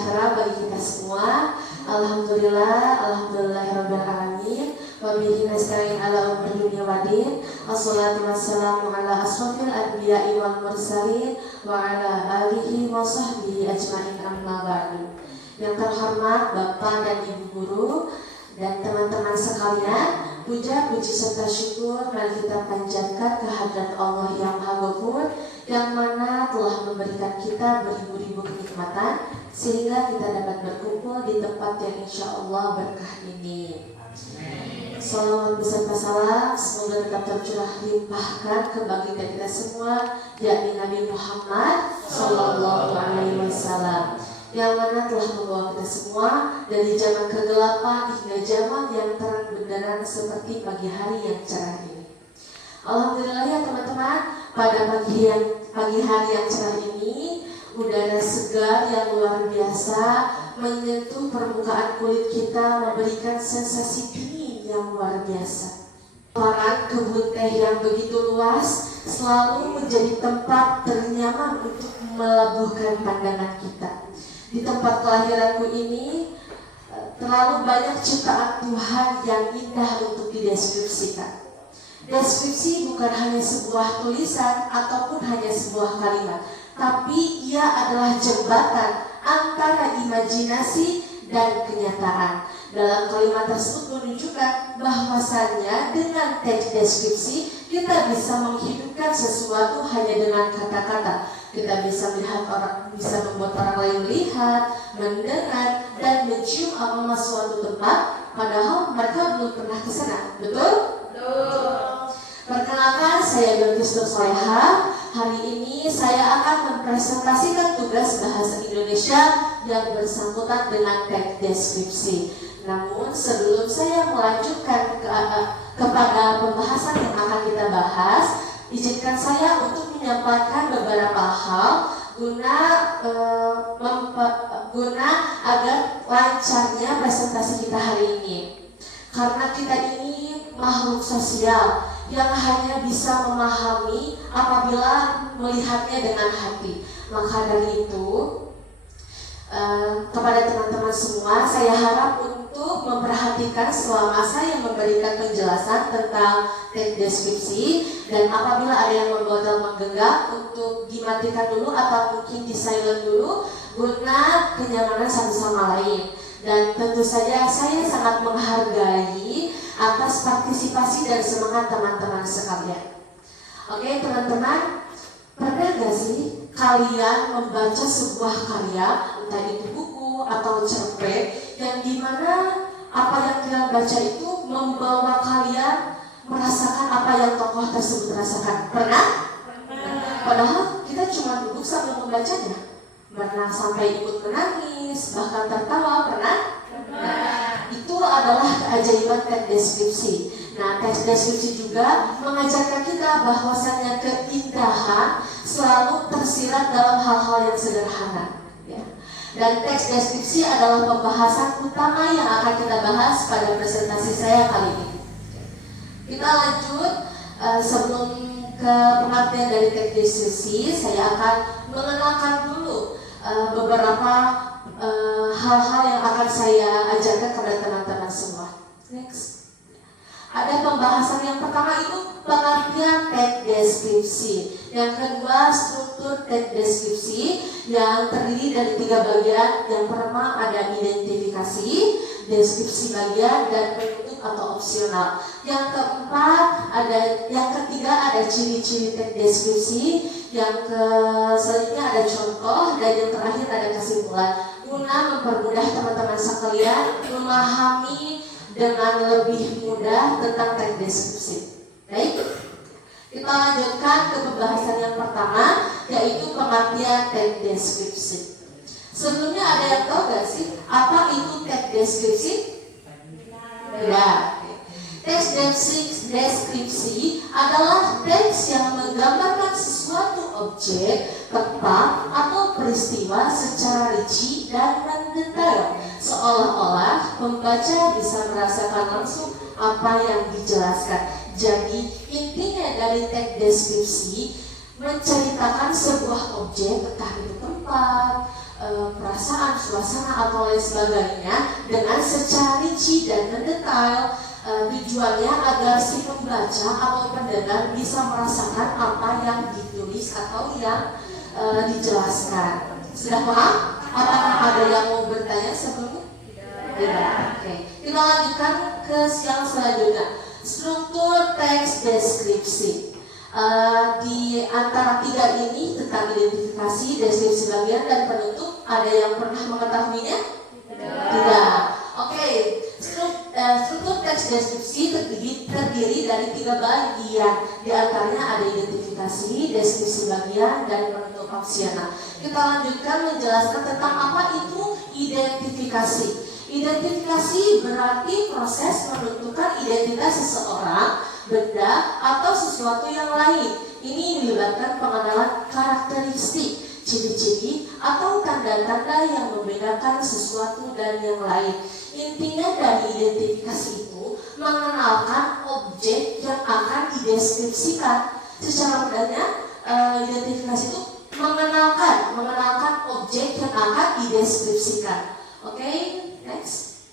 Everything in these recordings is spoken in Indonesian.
sejahtera bagi kita semua. Alhamdulillahirabbil alamin. Wa bihi nasta'in ala umuri dunya waddin. Wassalatu wassalamu ala asrofil anbiya'i wal mursalin wa ala alihi wa sahbihi ajmain, amma ba'du. Yang terhormat Bapak dan Ibu Guru dan teman-teman sekalian, puja, puji serta syukur mari kita panjatkan kehadirat Allah yang Maha Ghafur, yang mana telah memberikan kita beribu-ribu kenikmatan sehingga kita dapat berkumpul di tempat yang insya Allah berkah ini. Salawat beserta salam semoga tetap tercurah limpahkan ke baginda kita semua, yakni Nabi Muhammad Sallallahu Alaihi Wasallam, yang mana telah membawa kita semua dari zaman kegelapan hingga zaman yang terang benderang seperti pagi hari yang cerah ini. Alhamdulillah ya teman-teman, pada pagi hari yang cerah ini udara segar yang luar biasa menyentuh permukaan kulit kita, memberikan sensasi dingin yang luar biasa. Lapangan kebun teh yang begitu luas selalu menjadi tempat ternyaman untuk melabuhkan pandangan kita. Di tempat kelahiranku ini terlalu banyak ciptaan Tuhan yang indah untuk dideskripsikan. Deskripsi bukan hanya sebuah tulisan ataupun hanya sebuah kalimat, tapi ia adalah jembatan antara imajinasi dan kenyataan. Dalam kalimat tersebut menunjukkan bahwasannya dengan teks deskripsi kita bisa menghidupkan sesuatu hanya dengan kata-kata. Kita bisa melihat orang, bisa membuat orang lain melihat, mendengar, dan mencium aroma suatu tempat, padahal mereka belum pernah ke sana. Betul? Betul. Perkenalkan, saya Bilqis Nur Soleha. Hari ini saya akan mempresentasikan tugas bahasa Indonesia yang bersangkutan dengan teks deskripsi. Namun sebelum saya melanjutkan kepada pembahasan yang akan kita bahas, izinkan saya untuk menyampaikan beberapa hal guna agar lancarnya presentasi kita hari ini. Karena kita ini makhluk sosial yang hanya bisa memahami apabila melihatnya dengan hati. Maka dari itu, kepada teman-teman semua, saya harap untuk memperhatikan selama saya memberikan penjelasan tentang teks deskripsi, dan apabila ada yang menggenggam untuk dimatikan dulu atau mungkin di silent dulu guna kenyamanan satu sama lain. Dan tentu saja saya sangat menghargai atas partisipasi dan semangat teman-teman sekalian. Oke teman-teman, pernah gak sih kalian membaca sebuah karya, entah itu buku atau cerpen, yang dimana apa yang kalian baca itu membawa kalian merasakan apa yang tokoh tersebut rasakan? Pernah? Padahal kita cuma duduk sambil membacanya. Pernah sampai ikut menangis, bahkan tertawa, pernah? Itu adalah keajaiban teks deskripsi. Nah, teks deskripsi juga mengajarkan kita bahwasannya keindahan selalu tersirat dalam hal-hal yang sederhana. Ya. Dan teks deskripsi adalah pembahasan utama yang akan kita bahas pada presentasi saya kali ini. Kita lanjut, sebelum ke pengertian dari teks deskripsi, saya akan mengenalkan dulu beberapa hal-hal yang akan saya ajarkan kepada teman-teman semua. Next. Ada pembahasan yang pertama itu pengertian teks deskripsi. Yang kedua struktur teks deskripsi yang terdiri dari 3 bagian. Yang pertama ada identifikasi, deskripsi bagian, dan penutup atau opsional. Yang ketiga ada ciri-ciri teks deskripsi. Yang selanjutnya ada contoh, dan yang terakhir ada kesimpulan. Guna mempermudah teman-teman sekalian memahami dengan lebih mudah tentang teks deskripsi. Baik, kita lanjutkan ke pembahasan yang pertama, yaitu pengertian teks deskripsi. Sebelumnya ada yang tahu gak sih apa itu teks deskripsi? Ya. Teks deskripsi adalah teks yang menggambarkan sesuatu objek, tempat, atau peristiwa secara rinci dan mendetail, seolah-olah pembaca bisa merasakan langsung apa yang dijelaskan. Jadi intinya dari teks deskripsi menceritakan sebuah objek, entah itu tempat, perasaan, suasana atau lain sebagainya dengan secara rinci dan mendetail. Tujuannya agar si pembaca atau pendengar bisa merasakan apa yang ditulis atau yang dijelaskan. Sudah paham? Apakah ada yang mau bertanya sebelumnya? Tidak. Oke. Kita lanjutkan ke yang selanjutnya. Struktur teks deskripsi. Di antara tiga ini tentang identifikasi, deskripsi bagian, dan penutup, ada yang pernah mengetahuinya? Tidak. Oke. Struktur teks deskripsi terdiri dari tiga bagian. Di antaranya ada identifikasi, deskripsi bagian, dan penutup opsional. Kita lanjutkan menjelaskan tentang apa itu identifikasi. Identifikasi berarti proses menentukan identitas seseorang, benda, atau sesuatu yang lain. Ini melibatkan pengenalan karakteristik, ciri-ciri, atau tanda-tanda yang membedakan sesuatu dan yang lain. Intinya dari identifikasi itu mengenalkan objek yang akan dideskripsikan. Secara mudahnya, identifikasi itu mengenalkan objek yang akan dideskripsikan. Oke, next.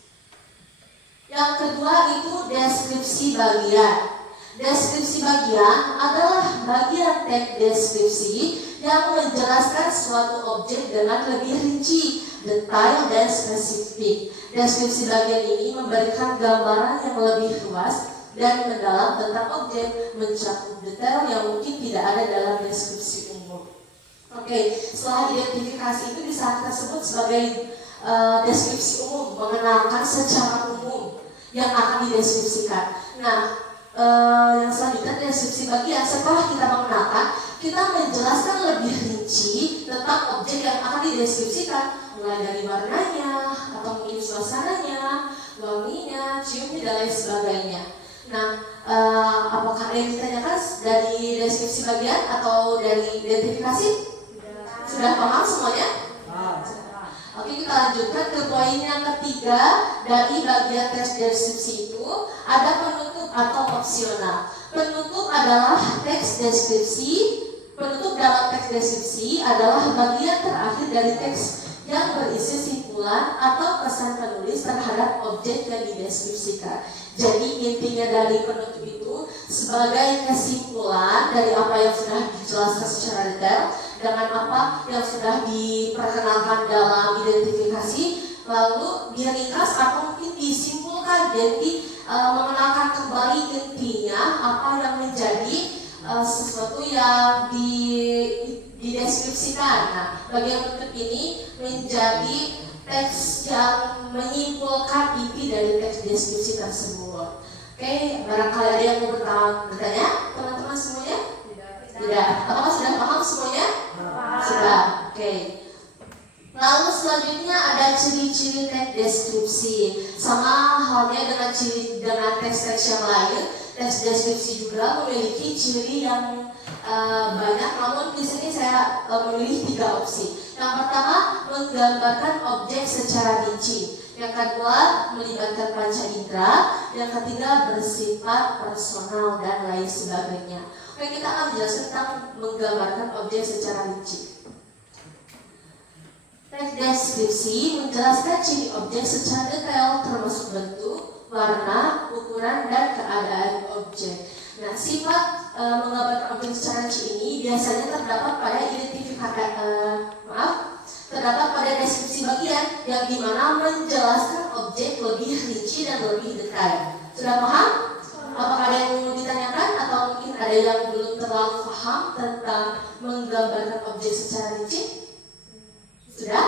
Yang kedua itu deskripsi bagian. Deskripsi bagian adalah bagian teks deskripsi yang menjelaskan suatu objek dengan lebih rinci, detail, dan spesifik. Deskripsi bagian ini memberikan gambaran yang lebih luas dan mendalam tentang objek, mencakup detail yang mungkin tidak ada dalam deskripsi umum. Oke, setelah identifikasi itu bisa kita sebut sebagai deskripsi umum, mengenalkan secara umum yang akan dideskripsikan. Nah, yang selanjutnya deskripsi bagian. Setelah kita mengenalkan, kita menjelaskan lebih rinci tentang objek yang akan dideskripsikan, mulai dari warnanya, atau mungkin suasananya, wanginya, ciumnya, dan lain sebagainya. Nah, apakah ada yang ditanyakan dari deskripsi bagian atau dari identifikasi? Sudah paham semuanya? Oke, kita lanjutkan ke poin yang ketiga dari bagian teks deskripsi itu, ada penutup atau opsional. Penutup adalah teks deskripsi. Penutup dalam teks deskripsi adalah bagian terakhir dari teks yang berisi simpulan atau pesan penulis terhadap objek yang dideskripsikan. Jadi intinya dari penutup itu sebagai kesimpulan dari apa yang sudah dijelaskan secara detail dengan apa yang sudah diperkenalkan dalam identifikasi, lalu diringkas atau mungkin disimpulkan. Jadi mengenalkan kembali intinya apa yang menjadi sesuatu yang dideskripsikan. Nah, bagian penutup ini menjadi teks yang menyimpulkan inti dari teks deskripsi tersebut. Oke, barangkali ada yang mau bertanya, teman-teman semuanya? Tidak. Apakah sudah paham semuanya? Sudah. Oke. Lalu selanjutnya ada ciri-ciri teks deskripsi. Sama halnya dengan teks-teks yang lain, teks deskripsi juga memiliki ciri yang banyak. Namun di sini saya memilih 3 opsi. Yang pertama, menggambarkan objek secara rinci. Yang kedua, melibatkan panca indera. Yang ketiga, bersifat personal dan lain sebagainya. Oke, kita akan menjelaskan tentang menggambarkan objek secara rinci. Teks deskripsi menjelaskan ciri objek secara detail, termasuk bentuk, warna, ukuran, dan keadaan objek. Nah, sifat menggambarkan objek secara rinci ini biasanya terdapat pada terdapat pada deskripsi bagian yang dimana menjelaskan objek lebih rinci dan lebih detail. Sudah paham? Apakah ada yang mau ditanyakan atau mungkin ada yang belum terlalu paham tentang menggambarkan objek secara rinci? Sudah?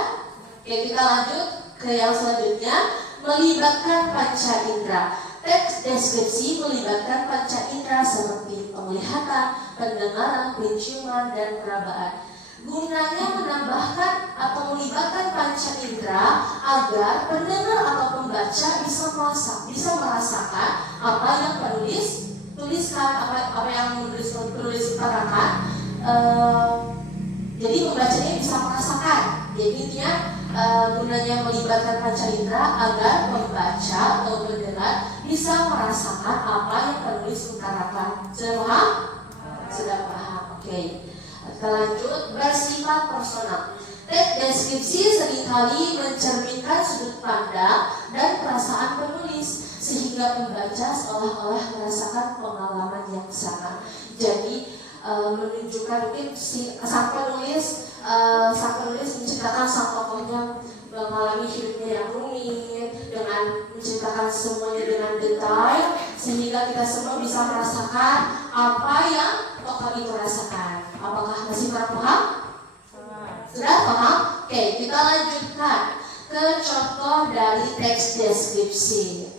Oke, kita lanjut ke yang selanjutnya, melibatkan panca indera. Teks deskripsi melibatkan panca indera seperti penglihatan, pendengaran, penciuman, dan perabaan. Gunanya menambahkan atau melibatkan panca indera agar pendengar atau pembaca bisa merasakan apa yang penulis tuliskan, apa yang penulis utarakan. Jadi pembacanya bisa merasakan. Jadi intinya gunanya melibatkan panca indera agar pembaca atau pendengar bisa merasakan apa yang penulis utarakan. Sudah paham? Sudah paham. Oke. Kita lanjut, bersifat personal. Teks deskripsi seringkali mencerminkan sudut pandang dan perasaan penulis, sehingga pembaca seolah-olah merasakan pengalaman yang sama. Jadi menunjukkan mungkin sang penulis menceritakan sang tokohnya mengalami hidupnya yang rumit dengan menceritakan semuanya dengan detail, sehingga kita semua bisa merasakan apa yang tokoh itu rasakan. Apakah masih paham? Sudah paham? Oke, kita lanjutkan ke contoh dari teks deskripsi.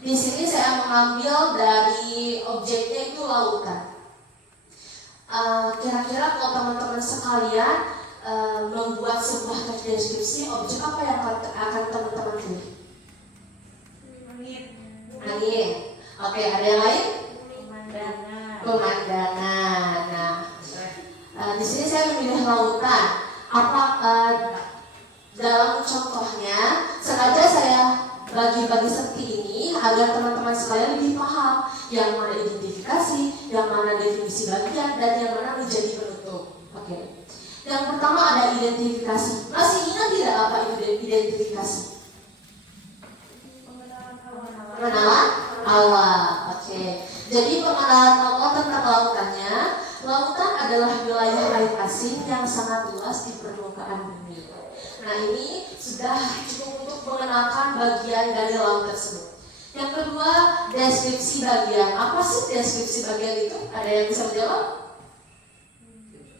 Di sini saya mengambil dari objeknya itu lautan. Kira-kira kalau teman-teman sekalian membuat sebuah teks deskripsi, objek apa yang akan teman-teman pilih? Angin. Oke, ada yang lain? Pemandangan. Nah, di sini saya memilih lautan. Dalam contohnya sengaja saya bagi-bagi seperti ini agar teman-teman sekalian lebih paham yang mana identifikasi, yang mana definisi bagian, dan yang mana menjadi penutup. Oke. Yang pertama ada identifikasi. Masih ingat tidak apa itu identifikasi? Pengenalan awal. Oke. Jadi pengenalan awal tentang lautannya. Lautan adalah wilayah air asin yang sangat luas di permukaan bumi. Nah, ini sudah cukup untuk mengenalkan bagian dari laut tersebut. Yang kedua, deskripsi bagian. Apa sih deskripsi bagian itu? Ada yang bisa menjawab?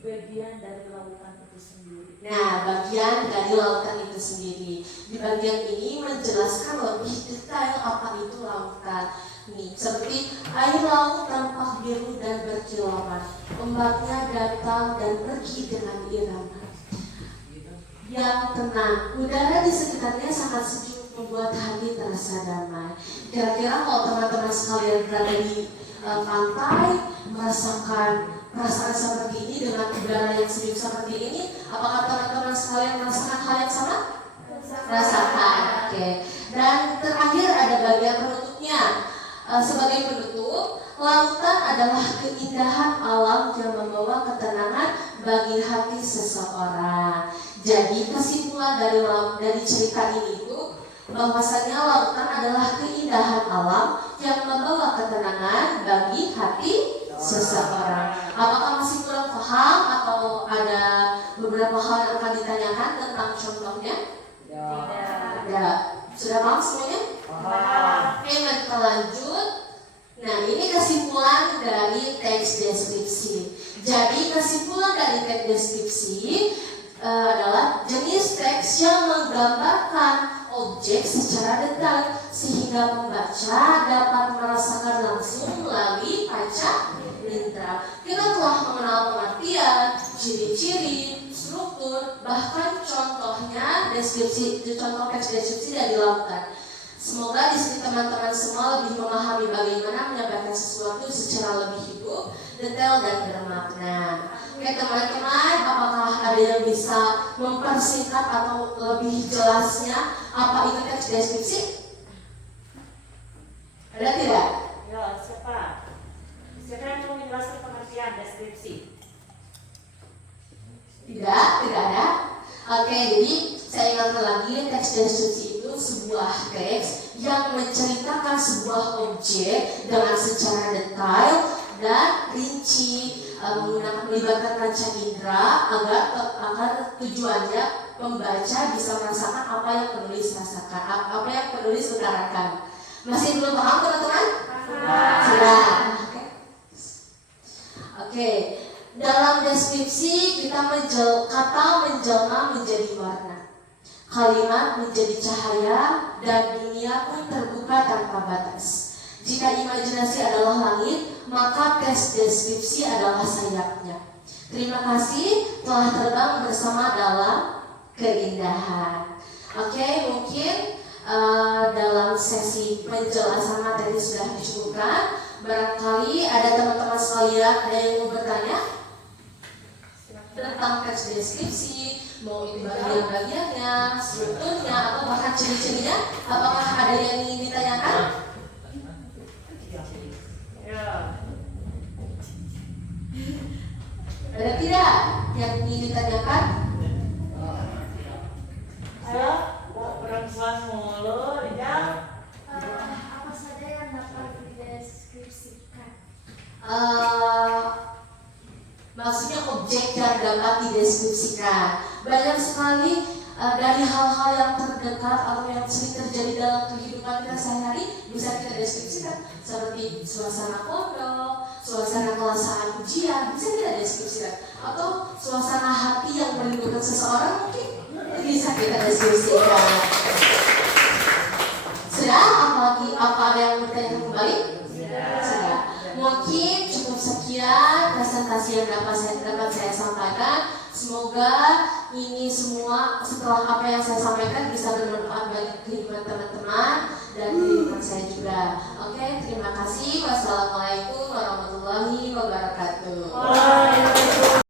Bagian dari lautan itu sendiri. Nah, bagian dari lautan itu sendiri. Di bagian ini menjelaskan lebih detail apa itu lautan. Nih, seperti air laut tampak biru dan berkilauan, ombaknya datang dan pergi dengan irama yang tenang. Udara di sekitarnya sangat sejuk, membuat hati terasa damai. Kira-kira kalau teman-teman sekalian berada di pantai, merasakan perasaan seperti ini dengan udara yang sejuk seperti ini, apakah teman-teman sekalian merasakan hal yang sama? Rasakan. Oke. Dan terakhir ada bagian penutupnya. Sebagai penutup, lautan adalah keindahan alam yang membawa ketenangan bagi hati seseorang. Jadi kesimpulan dari cerita ini itu bahwasanya lautan adalah keindahan alam yang membawa ketenangan bagi hati seseorang. Apakah masih kurang paham atau ada beberapa hal yang akan ditanyakan tentang contohnya? Tidak. Sudah paham semuanya? Oke, kita lanjut. Nah, ini kesimpulan dari teks deskripsi. Jadi kesimpulan dari teks deskripsi adalah jenis teks yang menggambarkan objek secara detail sehingga pembaca dapat merasakan langsung melalui panca indera. Kita telah mengenal pengertian, ciri-ciri, struktur, bahkan contohnya contoh teks deskripsi dari lautan. Semoga di sini teman-teman semua lebih memahami bagaimana menyampaikan sesuatu secara lebih hidup, detail dan bermakna. Oke teman-teman, apakah ada yang bisa mempersingkat atau lebih jelasnya apa itu teks deskripsi? Ada tidak? Ya, siapa? Siapa yang mau menjelaskan pengertian deskripsi? Tidak ada. Oke, jadi saya ingatkan lagi teks deskripsi itu sebuah teks yang menceritakan sebuah objek dengan secara detail dan rinci, melibatkan panca indera agar tujuannya pembaca bisa merasakan apa yang penulis rasakan, apa yang penulis utarakan. Masih belum paham teman-teman? Sudah. Oke. Dalam deskripsi kita kata menjelma menjadi warna, kalimat menjadi cahaya, dan dunia pun terbuka tanpa batas. Jika imajinasi adalah langit, maka teks deskripsi adalah sayapnya. Terima kasih telah terbang bersama dalam keindahan. Oke, mungkin dalam sesi penjelasan materi sudah dicukupkan. Barangkali ada teman-teman sekalian ada yang mau bertanya tentang teks deskripsi, mau itu bagian-bagiannya, strukturnya, atau bahkan ciri-cirinya. Apakah ada yang ingin ditanyakan? Ya. Ada tidak yang ingin ditanyakan? Ayo, perempuan mulu, Ijal. Apa saja yang dapat dideskripsikan? Maksudnya objek yang dapat dideskripsikan. Banyak sekali dari hal-hal yang terdekat atau yang sering terjadi dalam kehidupan kita sehari-hari bisa kita deskripsikan, seperti suasana pondok, suasana kelasaan ujian bisa kita deskripsikan, atau suasana hati yang merindukan seseorang mungkin bisa kita deskripsikan. Sudah? Apa ada yang bertanya kembali? Sudah. Mungkin cukup sekian presentasi yang dapat saya sampaikan. Semoga ini semua setelah apa yang saya sampaikan bisa bermanfaat bagi kehidupan teman-teman dan kehidupan saya juga.